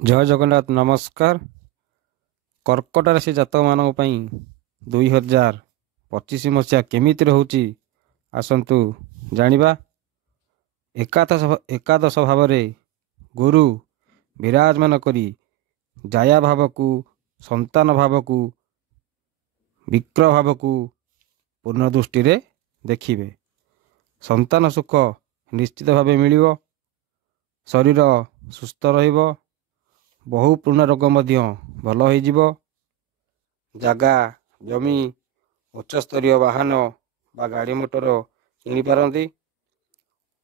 ଜୟ ଜଗନ୍ନାଥ ନମସ୍କାର। କର୍କଟ ରାଶି ଜାତକମାନଙ୍କ ପାଇଁ 2025 ମସିହା କେମିତି ରହୁଛି ଆସନ୍ତୁ ଜାଣିବା। ଏକାଦଶ ଭାବରେ ଗୁରୁ ବିରାଜମାନ କରି ଜାୟା ଭାବକୁ, ସନ୍ତାନ ଭାବକୁ, ବିକ୍ର ଭାବକୁ ପୂର୍ଣ୍ଣ ଦୃଷ୍ଟିରେ ଦେଖିବେ। ସନ୍ତାନ ସୁଖ ନିଶ୍ଚିତ ଭାବେ ମିଳିବ। ଶରୀର ସୁସ୍ଥ ରହିବ। ବହୁ ପୁରୁଣା ରୋଗ ମଧ୍ୟ ଭଲ ହୋଇଯିବ। ଜାଗା ଜମି, ଉଚ୍ଚସ୍ତରୀୟ ବାହନ ବା ଗାଡ଼ି ମଟର କିଣିପାରନ୍ତି।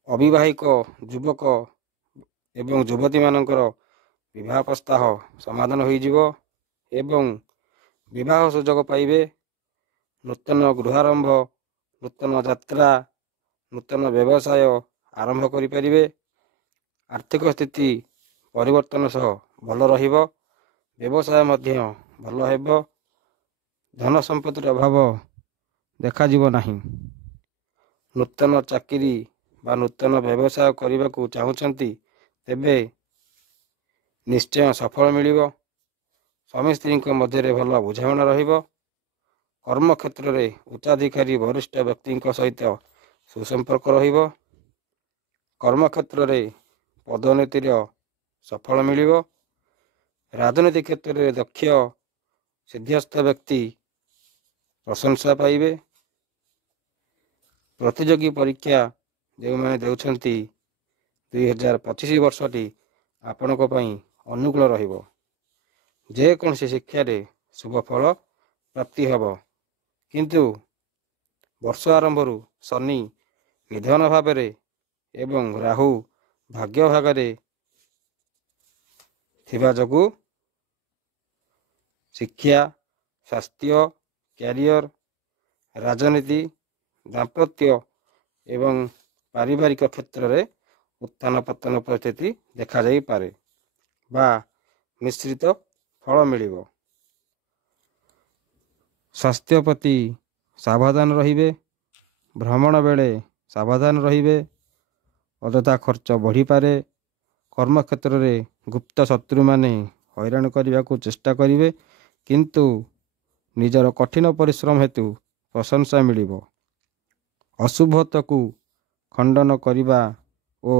ଅବିବାହିକ ଯୁବକ ଏବଂ ଯୁବତୀମାନଙ୍କର ବିବାହ ପ୍ରସ୍ତାବ ସମାଧାନ ହୋଇଯିବ ଏବଂ ବିବାହ ସୁଯୋଗ ପାଇବେ। ନୂତନ ଗୃହାରମ୍ଭ, ନୂତନ ଯାତ୍ରା, ନୂତନ ବ୍ୟବସାୟ ଆରମ୍ଭ କରିପାରିବେ। ଆର୍ଥିକ ସ୍ଥିତି ପରିବର୍ତ୍ତନ ସହ ଭଲ ରହିବ। ବ୍ୟବସାୟ ମଧ୍ୟ ଭଲ ହେବ। ଧନ ସମ୍ପତ୍ତିର ଅଭାବ ଦେଖାଯିବ ନାହିଁ। ନୂତନ ଚାକିରି ବା ନୂତନ ବ୍ୟବସାୟ କରିବାକୁ ଚାହୁଁଛନ୍ତି ତେବେ ନିଶ୍ଚୟ ସଫଳ ମିଳିବ। ସ୍ୱାମୀ ସ୍ତ୍ରୀଙ୍କ ମଧ୍ୟରେ ଭଲ ବୁଝାମଣା ରହିବ। କର୍ମକ୍ଷେତ୍ରରେ ଉଚ୍ଚାଧିକାରୀ ବରିଷ୍ଠ ବ୍ୟକ୍ତିଙ୍କ ସହିତ ସୁସମ୍ପର୍କ ରହିବ। କର୍ମକ୍ଷେତ୍ରରେ ପଦୋନ୍ନତିର ସଫଳ ମିଳିବ। ରାଜନୀତି କ୍ଷେତ୍ରରେ ଦକ୍ଷ ସିଦ୍ଧସ୍ଥ ବ୍ୟକ୍ତି ପ୍ରଶଂସା ପାଇବେ। ପ୍ରତିଯୋଗୀ ପରୀକ୍ଷା ଯେଉଁମାନେ ଦେଉଛନ୍ତି 2025 ବର୍ଷଟି ଆପଣଙ୍କ ପାଇଁ ଅନୁକୂଳ ରହିବ। ଯେକୌଣସି ଶିକ୍ଷାରେ ଶୁଭ ଫଳ ପ୍ରାପ୍ତି ହେବ। କିନ୍ତୁ ବର୍ଷ ଆରମ୍ଭରୁ ଶନି ନିଧନ ଭାବରେ ଏବଂ ରାହୁ ଭାଗ୍ୟ ଭାଗରେ ଥିବା ଯୋଗୁଁ ଶିକ୍ଷା, ସ୍ୱାସ୍ଥ୍ୟ, କ୍ୟାରିୟର, ରାଜନୀତି, ଦାମ୍ପତ୍ୟ ଏବଂ ପାରିବାରିକ କ୍ଷେତ୍ରରେ ଉତ୍ଥାନ ପତନ ପରିସ୍ଥିତି ଦେଖାଯାଇପାରେ ବା ମିଶ୍ରିତ ଫଳ ମିଳିବ। ସ୍ୱାସ୍ଥ୍ୟ ପ୍ରତି ସାବଧାନ ରହିବେ। ଭ୍ରମଣ ବେଳେ ସାବଧାନ ରହିବେ। ଅଯଥା ଖର୍ଚ୍ଚ ବଢ଼ିପାରେ। କର୍ମକ୍ଷେତ୍ରରେ ଗୁପ୍ତ ଶତ୍ରୁମାନେ ହଇରାଣ କରିବାକୁ ଚେଷ୍ଟା କରିବେ, କିନ୍ତୁ ନିଜର କଠିନ ପରିଶ୍ରମ ହେତୁ ପ୍ରଶଂସା ମିଳିବ। ଅଶୁଭତ୍ୱକୁ ଖଣ୍ଡନ କରିବା ଓ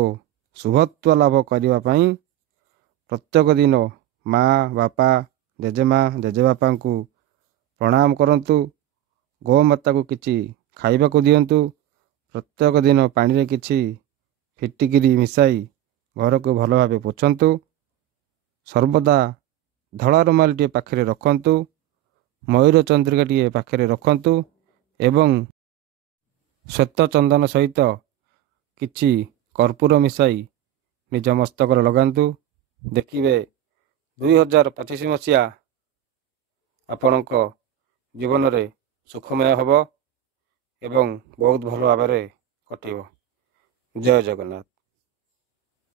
ଶୁଭତ୍ୱ ଲାଭ କରିବା ପାଇଁ ପ୍ରତ୍ୟେକ ଦିନ ମା, ବାପା, ଜେଜେମା, ଜେଜେବାପାଙ୍କୁ ପ୍ରଣାମ କରନ୍ତୁ। ଗୋମାତାକୁ କିଛି ଖାଇବାକୁ ଦିଅନ୍ତୁ। ପ୍ରତ୍ୟେକ ଦିନ ପାଣିରେ କିଛି ଫିଟିକିରି ମିଶାଇ ଘରକୁ ଭଲ ଭାବେ ପୋଛନ୍ତୁ। ସର୍ବଦା ଧଳା ରୁମାଲଟିଏ ପାଖରେ ରଖନ୍ତୁ। ମୟୂର ଚନ୍ଦ୍ରିକାଟିଏ ପାଖରେ ରଖନ୍ତୁ ଏବଂ ଶ୍ୱେତ ଚନ୍ଦନ ସହିତ କିଛି କର୍ପୂର ମିଶାଇ ନିଜ ମସ୍ତକରେ ଲଗାନ୍ତୁ। ଦେଖିବେ 2025 ମସିହା ଆପଣଙ୍କ ଜୀବନରେ ସୁଖମୟ ହେବ ଏବଂ ବହୁତ ଭଲ ଭାବରେ କଟିବ। ଜୟ ଜଗନ୍ନାଥ।